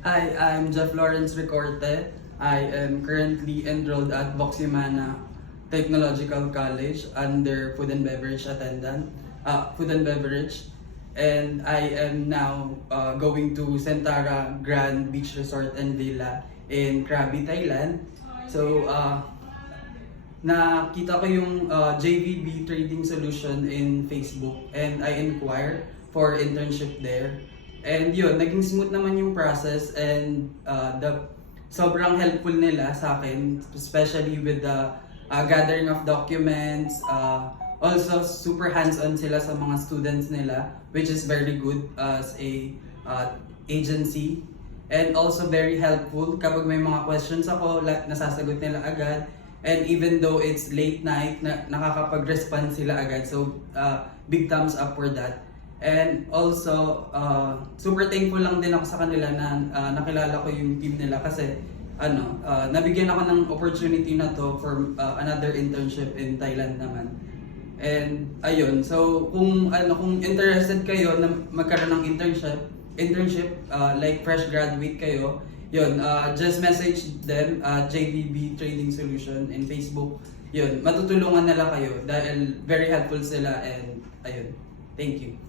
Hi, I'm Jeff Lawrence Ricorte. I am currently enrolled at Voximana Technological College under Food and Beverage Food and Beverage. And I am now going to Sentara Grand Beach Resort and Villa in Krabi, Thailand. So, nakita ko yung JVB Trading Solution in Facebook and I inquired for internship there. And yun, naging smooth naman yung process and sobrang helpful nila sa akin, especially with the gathering of documents. Also, super hands-on sila sa mga students nila, which is very good as a agency. And also very helpful kapag may mga questions ako, nasasagot nila agad. And even though it's late night, nakakapag-respond sila agad. So, big thumbs up for that. And also, super thankful lang din ako sa kanila na nakilala ko yung team nila kasi nabigyan ako ng opportunity na to for another internship in Thailand naman. And ayun, so kung interested kayo na magkaroon ng internship like fresh graduate kayo, yun, just message them JVB Trading Solution in Facebook. Yun, matutulungan nila kayo dahil very helpful sila and ayun. Thank you.